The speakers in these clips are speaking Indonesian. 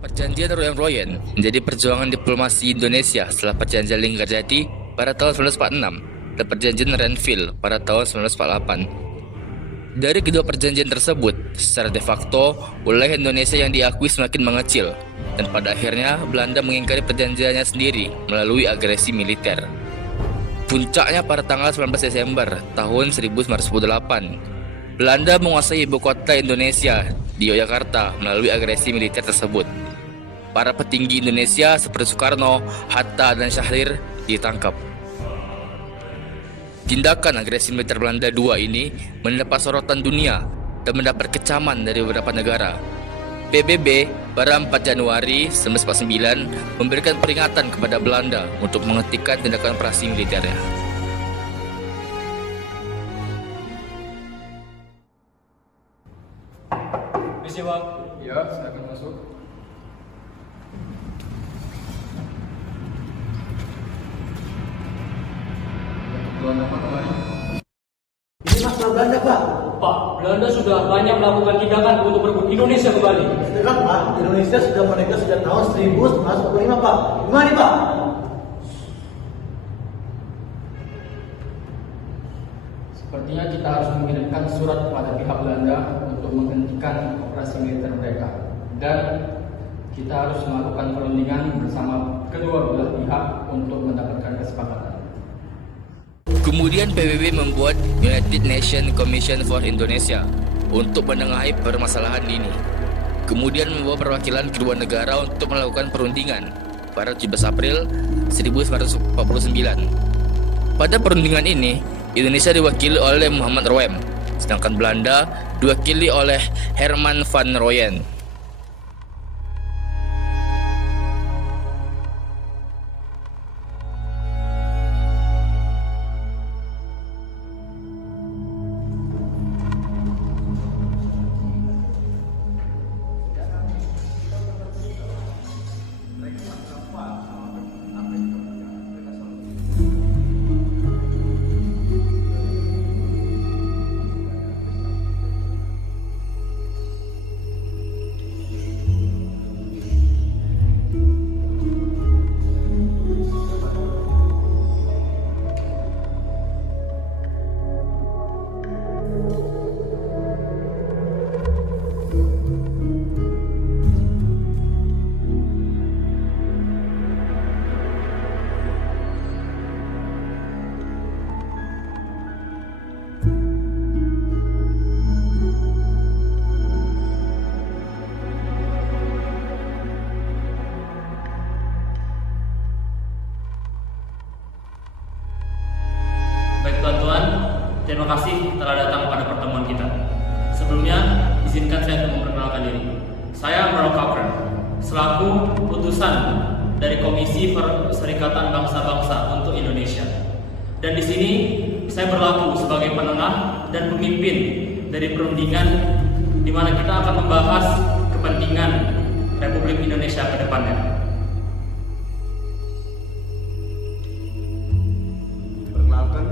Perjanjian Royan-Royan menjadi perjuangan diplomasi Indonesia setelah Perjanjian Linggarjati pada tahun 1946 dan Perjanjian Renville pada tahun 1948. Dari kedua perjanjian tersebut, secara de facto, wilayah Indonesia yang diakui semakin mengecil, dan pada akhirnya Belanda mengingkari perjanjiannya sendiri melalui agresi militer. Puncaknya pada tanggal 19 Desember tahun 1948, Belanda menguasai ibu kota Indonesia di Yogyakarta melalui agresi militer tersebut. Para petinggi Indonesia seperti Soekarno, Hatta, dan Syahrir ditangkap. Tindakan agresi militer Belanda II ini mendapat sorotan dunia dan mendapat kecaman dari beberapa negara. PBB pada 4 Januari 1949 memberikan peringatan kepada Belanda untuk menghentikan tindakan operasi militernya. Misi Bang. Ya, saya akan masuk. Tuan apa kemarin? Ini masalah Belanda, Pak. Pak, Belanda sudah banyak melakukan tindakan untuk merebut Indonesia kembali. Itu kan, Pak, Indonesia sudah merdeka sejak tahun 1945, Pak. Gimana nih, Pak? Sepertinya kita harus mengirimkan surat kepada pihak Belanda untuk menghentikan operasi militer mereka. Dan kita harus melakukan perundingan bersama kedua belah pihak untuk mendapatkan kesepakatan. Kemudian PBB membuat United Nations Commission for Indonesia untuk menengahi permasalahan ini. Kemudian membawa perwakilan kedua negara untuk melakukan perundingan pada 17 April 1949. Pada perundingan ini, Indonesia diwakili oleh Muhammad Roem, sedangkan Belanda diwakili oleh Herman van Rooyen. Baik tuan-tuan, terima kasih telah datang pada pertemuan kita. Sebelumnya, izinkan saya untuk memperkenalkan diri. Saya Merle Cochran, selaku utusan dari Komisi Perserikatan Bangsa-Bangsa untuk Indonesia. Dan di sini saya berlaku sebagai penengah dan pemimpin dari perundingan di mana kita akan membahas kepentingan Republik Indonesia ke depannya. Perkenalkan,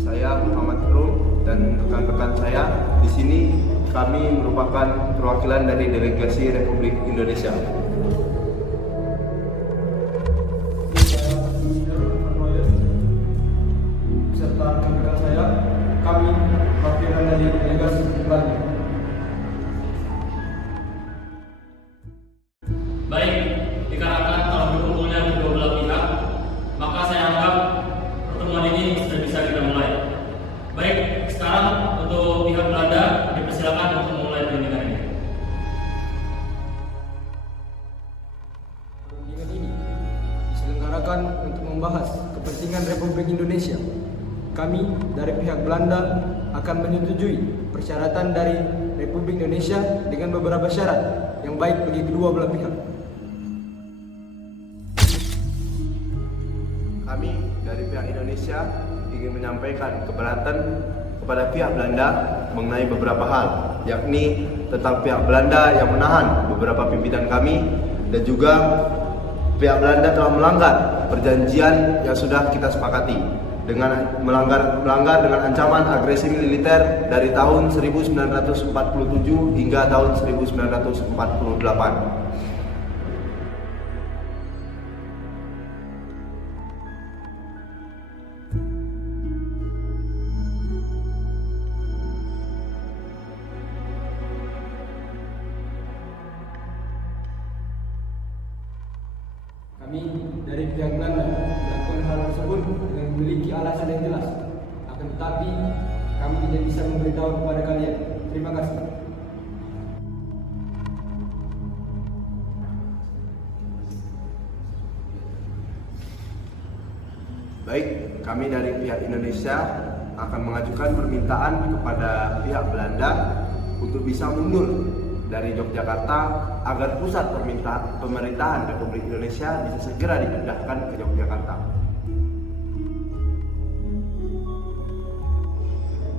saya Muhammad Rum dan rekan-rekan saya. Di sini kami merupakan perwakilan dari delegasi Republik Indonesia. Beserta rekan-rekan saya, kami perwakilan dari delegasi Belanda. Baik, dikarenakan telah berkumpulnya kedua belah pihak, maka saya anggap pertemuan ini sudah bisa kita mulai. Baik, sekarang untuk pihak Belanda dipersilakan untuk memulai perundingan ini. Perundingan ini diselenggarakan untuk membahas kepentingan Republik Indonesia. Kami dari pihak Belanda akan menyetujui persyaratan dari Republik Indonesia dengan beberapa syarat yang baik bagi kedua belah pihak. Kami dari pihak Indonesia ingin menyampaikan keberatan kepada pihak Belanda mengenai beberapa hal, yakni tentang pihak Belanda yang menahan beberapa pimpinan kami dan juga pihak Belanda telah melanggar perjanjian yang sudah kita sepakati dengan melanggar dengan ancaman agresi militer dari tahun 1947 hingga tahun 1948. Kami dari pihak Belanda melakukan hal tersebut dengan memiliki alasan yang jelas. Akan tetapi, kami tidak bisa memberitahu kepada kalian. Terima kasih. Baik, kami dari pihak Indonesia akan mengajukan permintaan kepada pihak Belanda untuk bisa mundur dari Yogyakarta agar pusat pemerintahan Republik Indonesia bisa segera dipindahkan ke Yogyakarta.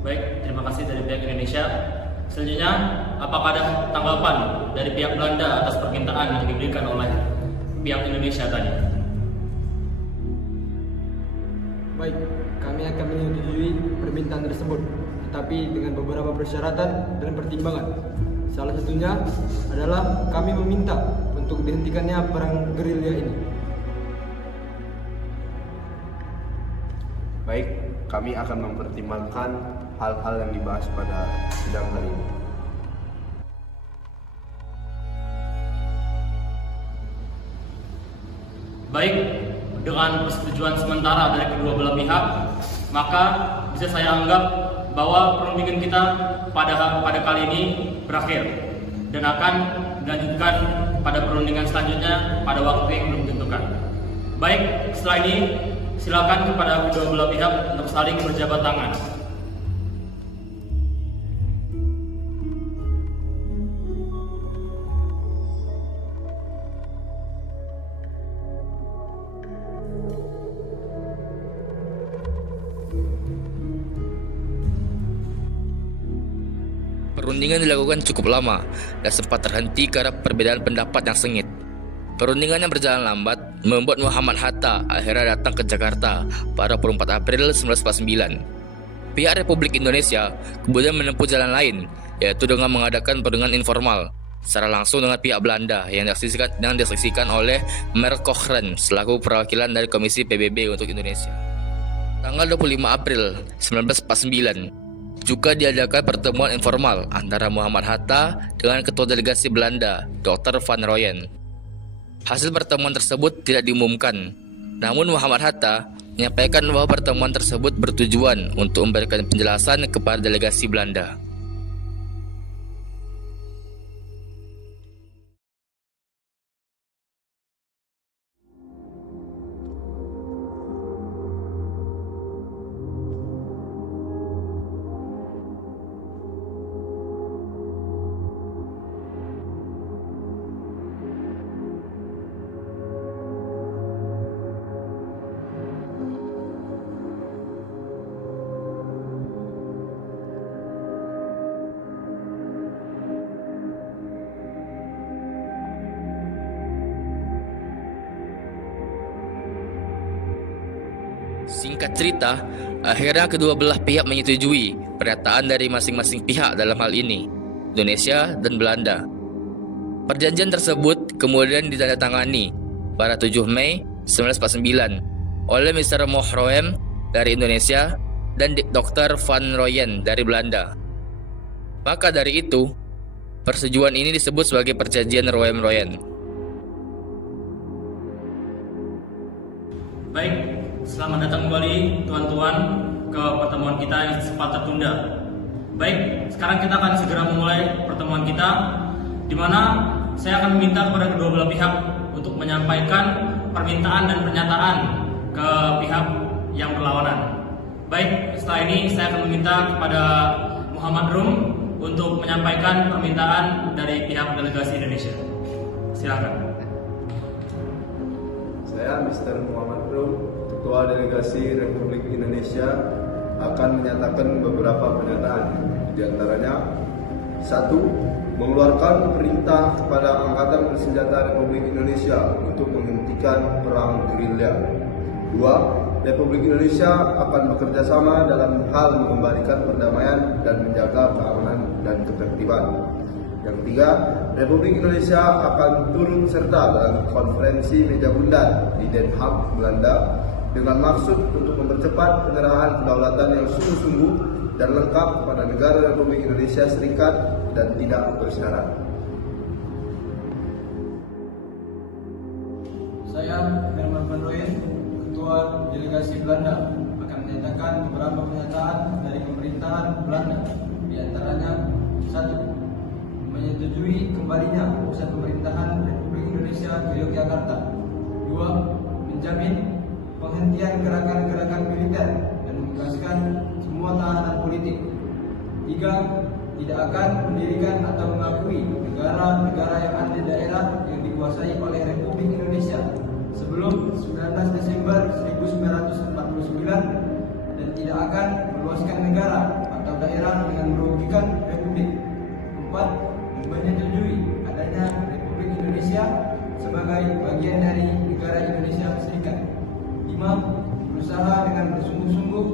Baik, terima kasih dari pihak Indonesia. Selanjutnya, apakah ada tanggapan dari pihak Belanda atas permintaan yang diberikan oleh pihak Indonesia tadi? Baik, kami akan menyetujui permintaan tersebut, tetapi dengan beberapa persyaratan dan pertimbangan. Salah satunya adalah kami meminta untuk dihentikannya perang gerilya ini. Baik, kami akan mempertimbangkan hal-hal yang dibahas pada sidang kali ini. Baik, dengan persetujuan sementara dari kedua belah pihak, maka bisa saya anggap bahwa perundingan kita pada kali ini berakhir dan akan dilanjutkan pada perundingan selanjutnya pada waktu yang belum ditentukan. Baik, setelah ini silakan kepada kedua belah pihak untuk saling berjabat tangan. Perundingan dilakukan cukup lama dan sempat terhenti karena perbedaan pendapat yang sengit. Perundingan yang berjalan lambat membuat Muhammad Hatta akhirnya datang ke Jakarta pada 24 April 1949. Pihak Republik Indonesia kemudian menempuh jalan lain, yaitu dengan mengadakan perundingan informal secara langsung dengan pihak Belanda yang disaksikan oleh Merk Cochrane selaku perwakilan dari Komisi PBB untuk Indonesia. Tanggal 25 April 1949 juga diadakan pertemuan informal antara Muhammad Hatta dengan Ketua Delegasi Belanda, Dr. Van Rooyen. Hasil pertemuan tersebut tidak diumumkan, namun Muhammad Hatta menyampaikan bahwa pertemuan tersebut bertujuan untuk memberikan penjelasan kepada delegasi Belanda. Singkat cerita, akhirnya kedua belah pihak menyetujui pernyataan dari masing-masing pihak dalam hal ini, Indonesia dan Belanda. Perjanjian tersebut kemudian ditandatangani pada 7 Mei 1949 oleh Mr. Mohroem dari Indonesia dan Dr. Van Rooyen dari Belanda. Maka dari itu, persetujuan ini disebut sebagai Perjanjian Rooem-Rooyen. Baik, selamat datang kembali tuan-tuan ke pertemuan kita yang sempat tertunda. Baik, sekarang kita akan segera memulai pertemuan kita, di mana saya akan meminta kepada kedua belah pihak untuk menyampaikan permintaan dan pernyataan ke pihak yang berlawanan. Baik, setelah ini saya akan meminta kepada Muhammad Rum untuk menyampaikan permintaan dari pihak delegasi Indonesia. Silakan. Saya Mr. Muhammad Rum, Ketua Delegasi Republik Indonesia, akan menyatakan beberapa pernyataan. Di antaranya, 1. Mengeluarkan perintah kepada Angkatan Bersenjata Republik Indonesia untuk menghentikan perang gerilya. 2. Republik Indonesia akan bekerja sama dalam hal mengembalikan perdamaian dan menjaga keamanan dan ketertiban. Yang 3, Republik Indonesia akan turut serta dalam konferensi meja bundar di Den Haag, Belanda, dengan maksud untuk mempercepat penyerahan kedaulatan yang sungguh-sungguh dan lengkap kepada negara Republik Indonesia Serikat dan tidak bersyarat. Saya Belanda akan menyatakan beberapa pernyataan dari pemerintahan Belanda, di antaranya: 1. Menyetujui kembalinya pusat pemerintahan Republik Indonesia ke Yogyakarta. 2. Menjamin penghentian gerakan-gerakan militer dan membebaskan semua tahanan politik. 3. Tidak akan mendirikan atau mengakui negara-negara yang ada di daerah yang dikuasai oleh Republik Indonesia sebelum 19 Desember 1949 dan tidak akan meluaskan negara atau daerah dengan merugikan Republik. 4. Menyetujui adanya Republik Indonesia sebagai bagian dari negara Indonesia Serikat. 5. Berusaha dengan bersungguh-sungguh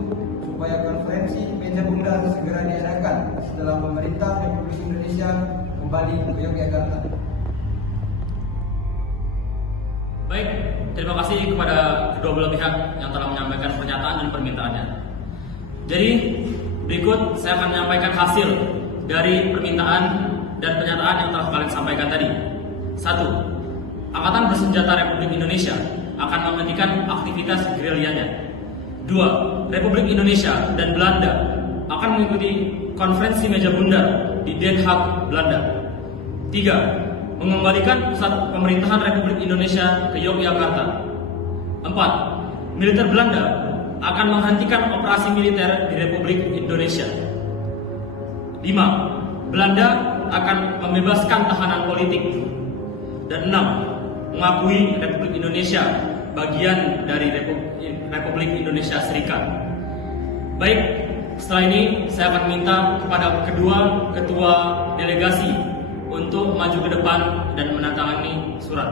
supaya konferensi meja bundar segera diadakan setelah pemerintah Republik Indonesia kembali ke Yogyakarta. Baik, terima kasih kepada kedua belah pihak yang telah menyampaikan pernyataan dan permintaannya. Jadi, berikut saya akan menyampaikan hasil dari permintaan dan pernyataan yang telah kalian sampaikan tadi. 1. Angkatan Bersenjata Republik Indonesia akan menghentikan aktivitas gerilyanya. 2. Republik Indonesia dan Belanda akan mengikuti konferensi meja bundar di Den Haag, Belanda. 3. Mengembalikan pusat pemerintahan Republik Indonesia ke Yogyakarta. 4. Militer Belanda akan menghentikan operasi militer di Republik Indonesia. 5. Belanda akan membebaskan tahanan politik. Dan 6. Mengakui Republik Indonesia bagian dari Republik Indonesia Serikat. Baik, setelah ini saya akan minta kepada kedua ketua delegasi untuk maju ke depan dan menandatangani surat.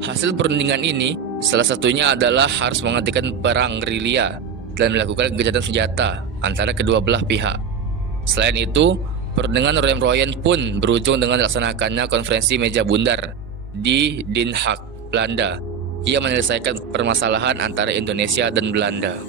Hasil perundingan ini salah satunya adalah harus menghentikan perang gerilya dan melakukan gencatan senjata antara kedua belah pihak. Selain itu, perundingan royen-royen pun berujung dengan dilaksanakannya konferensi meja bundar di Den Haag, Belanda, yang menyelesaikan permasalahan antara Indonesia dan Belanda.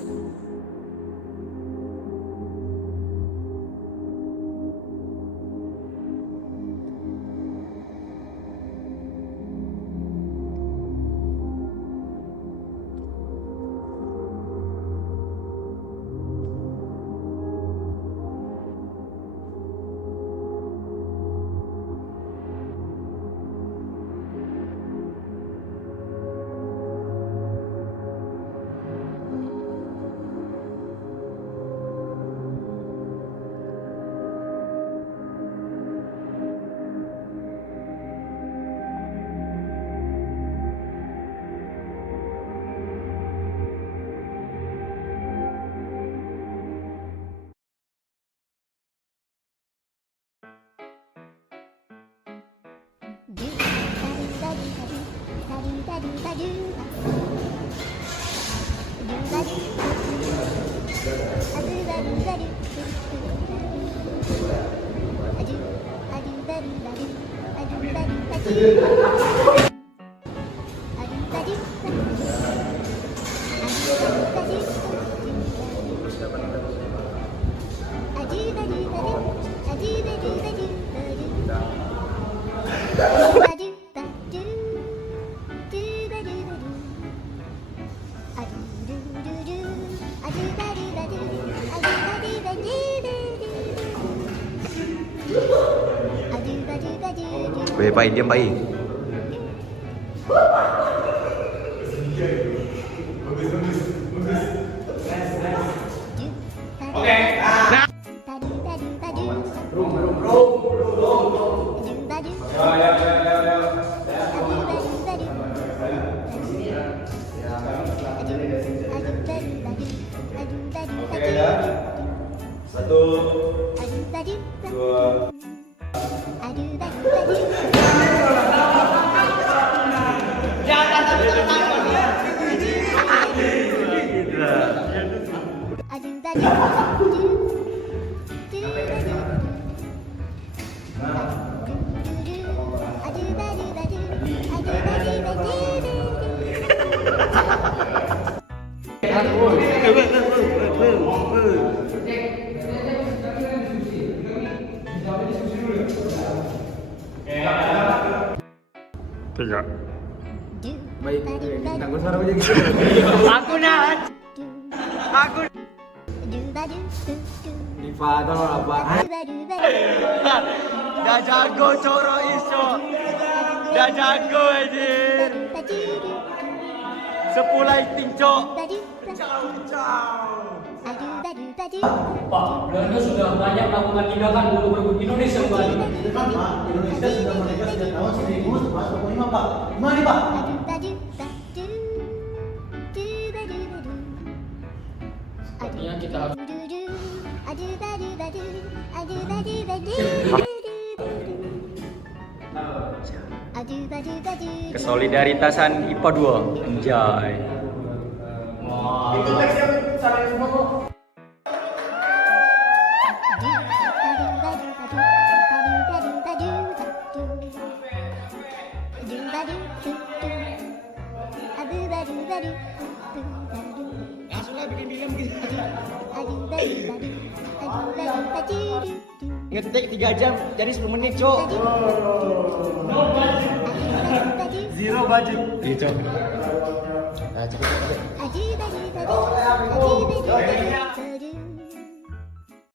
Baik, diam baik. Satu, dua. Tiga. Baik, tangguh suara aja gitu. Aku nahan. Aku. Diva tolong apa? Dah jago coro iso. Dah jago anjir. Sepulai tingcok. Pak, Belanda sudah banyak melakukan tindakan untuk merebut Indonesia kembali. Itu kan Pak, Indonesia sudah merdeka sejak tahun 1945 Pak. Gimana nih Pak? Sepertinya kita harus Kesolidaritasan IPA 2. Anjay. Itu teks yang salah semua kok. Ngetik 3 jam jadi 10 menit, Cok. Zero budget. Gitu. Aji